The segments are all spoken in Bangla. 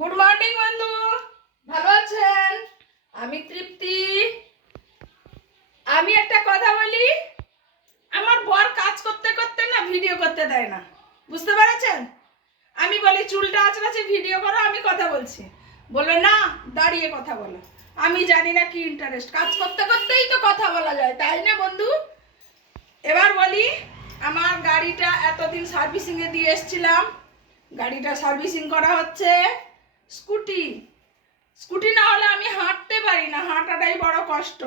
গুড মর্নিং বন্ধু, ভালো আছেন? আমি তৃপ্তি। আমি একটা কথা বলি, আমার বর কাজ করতে করতে না ভিডিও করতে দেয় না, বুঝতে পেরেছেন? আমি বলি চুলটা আঁচড়াচ্ছি ভিডিও করো, আমি কথা বলছি, বলবে না দাঁড়িয়ে কথা বলো। আমি জানি না কি ইন্টারেস্ট, কাজ করতে করতেই তো কথা বলা যায়, তাই না বন্ধু? এবার বলি, আমার গাড়িটা এতদিন সার্ভিসিংয়ে দিয়ে এসছিলাম, গাড়িটা সার্ভিসিং করা হচ্ছে। স্কুটি স্কুটি না হলে আমি হাঁটতে পারি না, হাঁটাটাই বড় কষ্ট।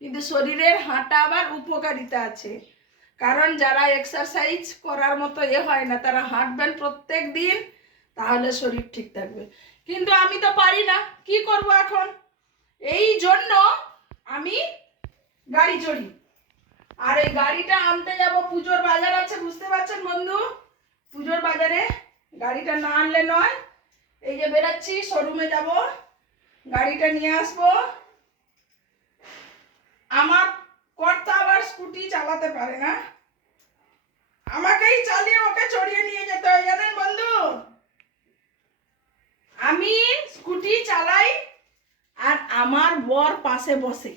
কিন্তু শরীরের হাঁটা আবার উপকারিতা আছে, কারণ যারা এক্সারসাইজ করার মতো হয় না তারা হাঁটবেন প্রত্যেক দিন, তাহলে শরীর ঠিক থাকবে। কিন্তু আমি তো পারি না, কি করব এখন? এই জন্য আমি গাড়ি চড়ি। আর এই গাড়িটা আনতে যাব, পুজোর বাজার আছে, বুঝতে পারছেন বন্ধু? পুজোর বাজারে গাড়িটা না আনলে নয়। এই যে বেরাচ্ছি, শোরুমে যাব, গাড়িটা নিয়ে আসবো। আমার কর্তা আবার স্কুটি চালাতে পারে না, আমাকেই চালিয়ে ওকে চড়িয়ে নিয়ে যেতে হয়, জানেন বন্ধু? আমি স্কুটি চালাই আর আমার বর পাশে বসে,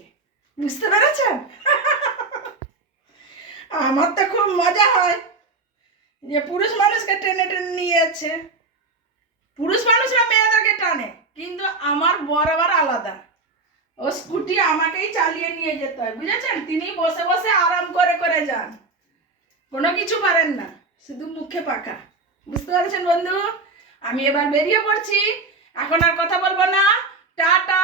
বুঝতে পেরেছেন? আমার তো খুব মজা হয় যে পুরুষ মানুষকে টেনে টেনে নিয়ে যাচ্ছে। পুরুষ মানুষরা মেয়েদেরকে টানে, কিন্তু আমার বর আবার আলাদা, ও স্কুটি আমাকেই চালিয়ে নিয়ে যেতে হয়, বুঝেছেন? তিনি বসে বসে আরাম করে করে যান, কোনো কিছু পারেন না, শুধু মুখে পাকা, বুঝতে পারছেন বন্ধু? আমি এবার বেরিয়ে পড়ছি, এখন আর কথা বলবো না, টাটা।